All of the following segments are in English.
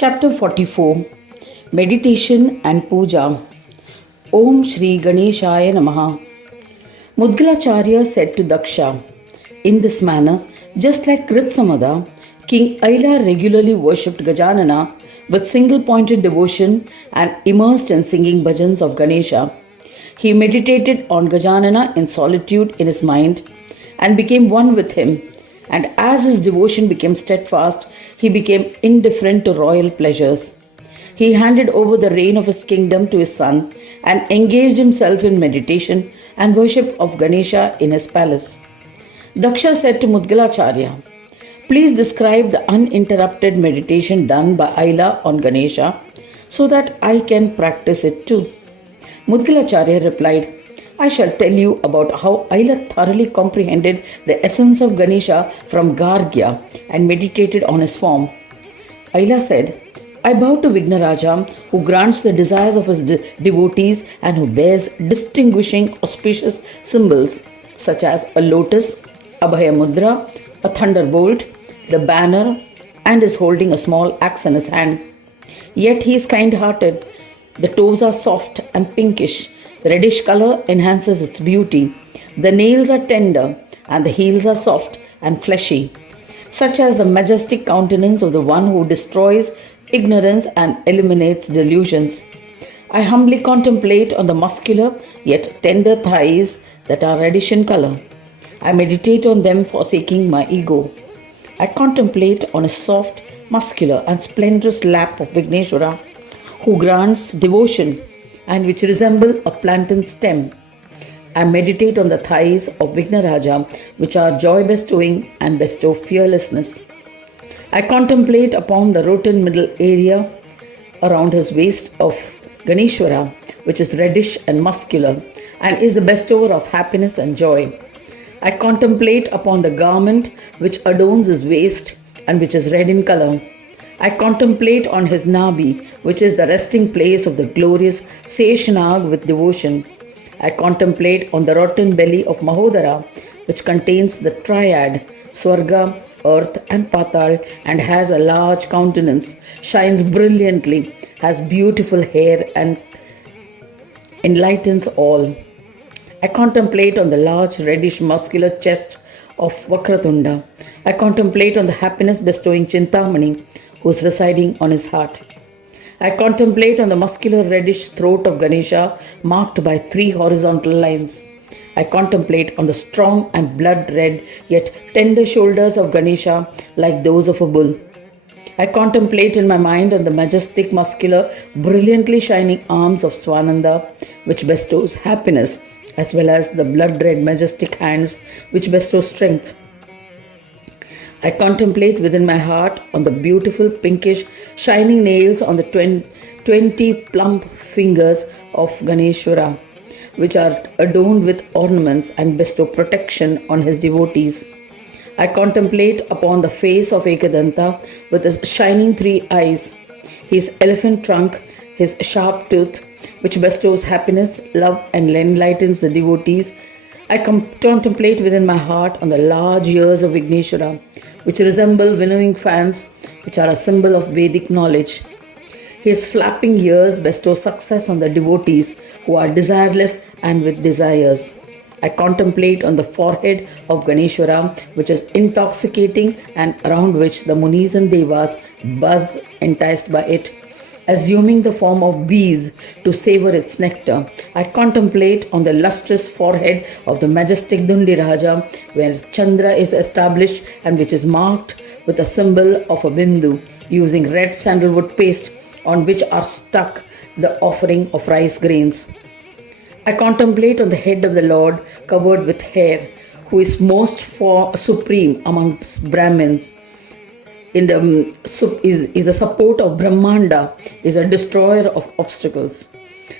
Chapter 44 Meditation and Puja. Om Shri Ganeshaya Namaha. Mudgalacharya said to Daksha, in this manner, just like Kritsamada, King Aila regularly worshipped Gajanana with single-pointed devotion and immersed in singing bhajans of Ganesha. He meditated on Gajanana in solitude in his mind and became one with him. And as his devotion became steadfast, he became indifferent to royal pleasures. He handed over the reign of his kingdom to his son and engaged himself in meditation and worship of Ganesha in his palace. Daksha said to Mudgalacharya, please describe the uninterrupted meditation done by Aila on Ganesha so that I can practice it too. Mudgalacharya replied, I shall tell you about how Aila thoroughly comprehended the essence of Ganesha from Gargya and meditated on his form. Aila said, I bow to Vignaraja, who grants the desires of his devotees and who bears distinguishing auspicious symbols such as a lotus, Abhaya Mudra, a thunderbolt, the banner, and is holding a small axe in his hand. Yet he is kind-hearted. The toes are soft and pinkish. The reddish color enhances its beauty. The nails are tender and the heels are soft and fleshy, such as the majestic countenance of the one who destroys ignorance and eliminates delusions. I humbly contemplate on the muscular yet tender thighs that are reddish in color. I meditate on them forsaking my ego. I contemplate on a soft, muscular and splendorous lap of Vigneshwara, who grants devotion and which resemble a plantain stem. I meditate on the thighs of Vignaraja, which are joy-bestowing and bestow fearlessness. I contemplate upon the rotten middle area around his waist of Ganeshwara, which is reddish and muscular, and is the bestower of happiness and joy. I contemplate upon the garment which adorns his waist and which is red in color. I contemplate on his Nabi, which is the resting place of the glorious Seshanag with devotion. I contemplate on the rotten belly of Mahodara, which contains the triad, Swarga, Earth and Patal, and has a large countenance, shines brilliantly, has beautiful hair and enlightens all. I contemplate on the large reddish muscular chest of Vakratunda. I contemplate on the happiness bestowing Chintamani, who is residing on his heart. I contemplate on the muscular reddish throat of Ganesha marked by 3 horizontal lines. I contemplate on the strong and blood red yet tender shoulders of Ganesha like those of a bull. I contemplate in my mind on the majestic muscular brilliantly shining arms of Swananda, which bestows happiness, as well as the blood red majestic hands which bestow strength. I contemplate within my heart on the beautiful pinkish shining nails on the 20 plump fingers of Ganeshwara, which are adorned with ornaments and bestow protection on his devotees. I contemplate upon the face of Ekadanta with his shining 3 eyes, his elephant trunk, his sharp tooth, which bestows happiness, love, and enlightens the devotees. I contemplate within my heart on the large ears of Vigneshwara, which resemble winnowing fans, which are a symbol of Vedic knowledge. His flapping ears bestow success on the devotees who are desireless and with desires. I contemplate on the forehead of Ganeshwara, which is intoxicating and around which the Munis and Devas buzz enticed by it, assuming the form of bees to savor its nectar. I contemplate on the lustrous forehead of the majestic Dundiraja, where Chandra is established and which is marked with a symbol of a bindu, using red sandalwood paste on which are stuck the offering of rice grains. I contemplate on the head of the Lord covered with hair, who is most supreme amongst Brahmins. Is a support of Brahmanda, is a destroyer of obstacles.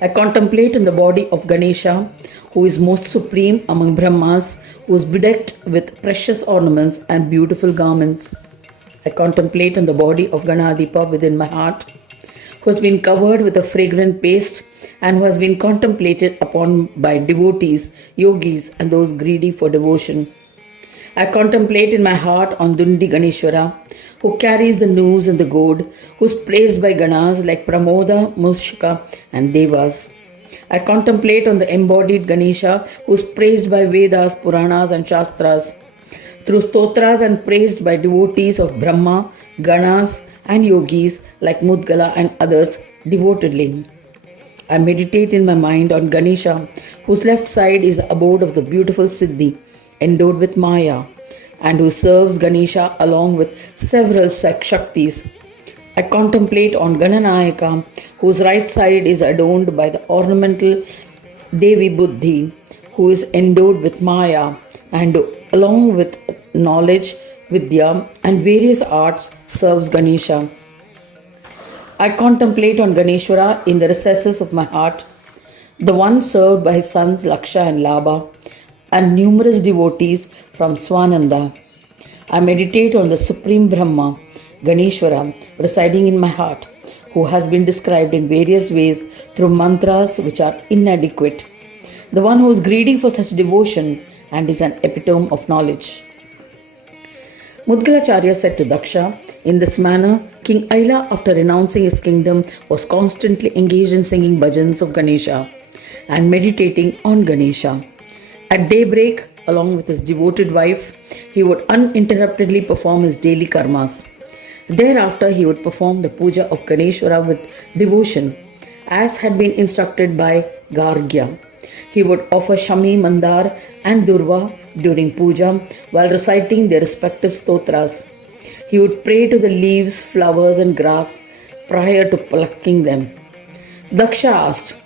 I contemplate on the body of Ganesha, who is most supreme among Brahmas, who is bedecked with precious ornaments and beautiful garments. I contemplate on the body of Ganadipa within my heart, who has been covered with a fragrant paste and who has been contemplated upon by devotees, yogis, and those greedy for devotion. I contemplate in my heart on Dundi Ganeshwara, who carries the noose and the goad, who is praised by Ganas like Pramoda, Mushika, and Devas. I contemplate on the embodied Ganesha, who is praised by Vedas, Puranas, and Shastras, through stotras and praised by devotees of Brahma, Ganas, and yogis like Mudgala and others devotedly. I meditate in my mind on Ganesha, whose left side is the abode of the beautiful Siddhi, endowed with Maya, and who serves Ganesha along with several Shaktis. I contemplate on Gananayaka, whose right side is adorned by the ornamental Devi Buddhi, who is endowed with Maya, and along with knowledge, Vidya, and various arts serves Ganesha. I contemplate on Ganeshwara in the recesses of my heart, the one served by his sons Laksha and Labha, and numerous devotees from Swananda. I meditate on the Supreme Brahma, Ganeshwara, residing in my heart, who has been described in various ways through mantras which are inadequate. The one who is greedy for such devotion and is an epitome of knowledge. Mudgalacharya said to Daksha, in this manner, King Aila, after renouncing his kingdom, was constantly engaged in singing bhajans of Ganesha and meditating on Ganesha. At daybreak, along with his devoted wife, he would uninterruptedly perform his daily karmas. Thereafter, he would perform the puja of Ganeshwara with devotion, as had been instructed by Gargya. He would offer Shami, Mandar, and Durva during puja while reciting their respective stotras. He would pray to the leaves, flowers, and grass prior to plucking them. Daksha asked,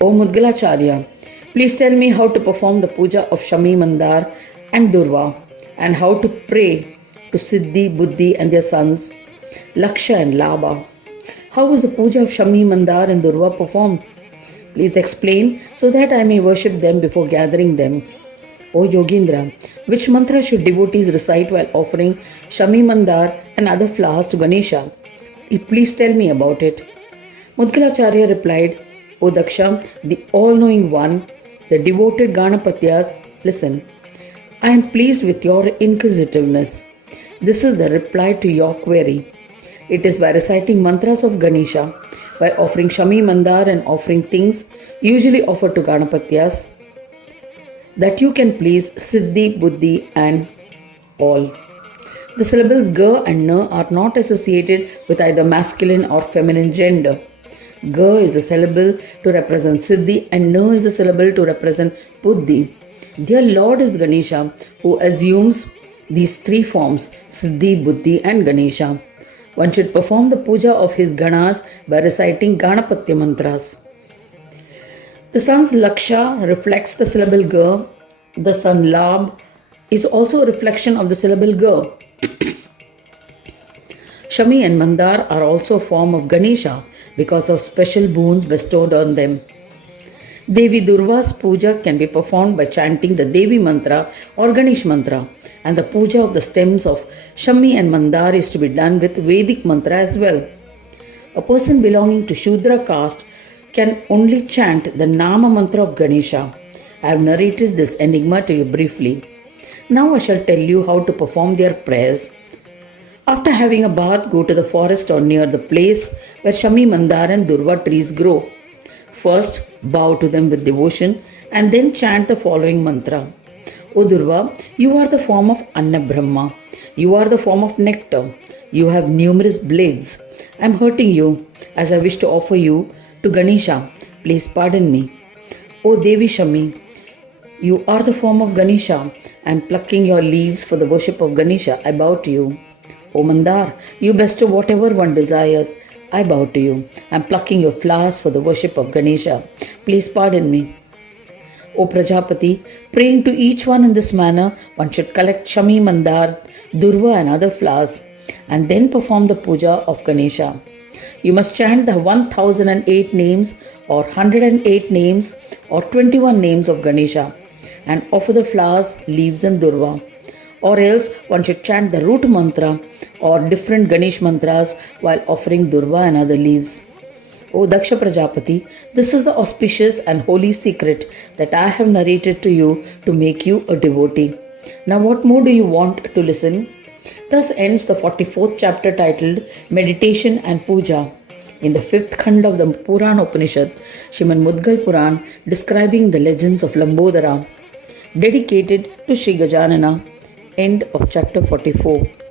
O Mudgalacharya, please tell me how to perform the puja of Shami, Mandar, and Durva, and how to pray to Siddhi, Buddhi, and their sons, Laksha and Labha. How was the puja of Shami, Mandar, and Durva performed? Please explain so that I may worship them before gathering them. O Yogindra, which mantra should devotees recite while offering Shami, Mandar and other flowers to Ganesha? Please tell me about it. Mudgalacharya replied, O Daksha, the all-knowing one, the devoted Ganapatyas, listen. I am pleased with your inquisitiveness. This is the reply to your query. It is by reciting mantras of Ganesha, by offering Shami, Mandar and offering things usually offered to Ganapatyas, that you can please Siddhi, Buddhi and all. The syllables Ga and Na are not associated with either masculine or feminine gender. Ga is a syllable to represent Siddhi and Na is a syllable to represent Buddhi. Their Lord is Ganesha, who assumes these three forms, Siddhi, Buddhi and Ganesha. One should perform the puja of his Ganas by reciting Ganapatya mantras. The sun's Laksha reflects the syllable Ga. The sun Labh is also a reflection of the syllable Ga. Shami and Mandar are also a form of Ganesha because of special boons bestowed on them. Devi Durva's puja can be performed by chanting the Devi mantra or Ganesh mantra, and the puja of the stems of Shami and Mandar is to be done with Vedic mantra as well. A person belonging to Shudra caste can only chant the Nama mantra of Ganesha. I have narrated this enigma to you briefly. Now I shall tell you how to perform their prayers. After having a bath, go to the forest or near the place where Shami, Mandar and Durva trees grow. First, bow to them with devotion and then chant the following mantra. O Durva, you are the form of Anna Brahma. You are the form of nectar. You have numerous blades. I am hurting you as I wish to offer you to Ganesha. Please pardon me. O Devi Shami, you are the form of Ganesha. I am plucking your leaves for the worship of Ganesha. I bow to you. O Mandar, you bestow whatever one desires. I bow to you. I am plucking your flowers for the worship of Ganesha. Please pardon me. O Prajapati, praying to each one in this manner, one should collect Shami, Mandar, Durva and other flowers and then perform the puja of Ganesha. You must chant the 1008 names or 108 names or 21 names of Ganesha and offer the flowers, leaves and Durva. Or else one should chant the root mantra or different Ganesh mantras while offering Durva and other leaves. O Daksha Prajapati, this is the auspicious and holy secret that I have narrated to you to make you a devotee. Now, what more do you want to listen? Thus ends the 44th chapter titled Meditation and Puja. In the 5th Khanda of the Puran Upanishad, Srimad Mudgal Puran, describing the legends of Lambodara, dedicated to Sri Gajanana. End of chapter 44.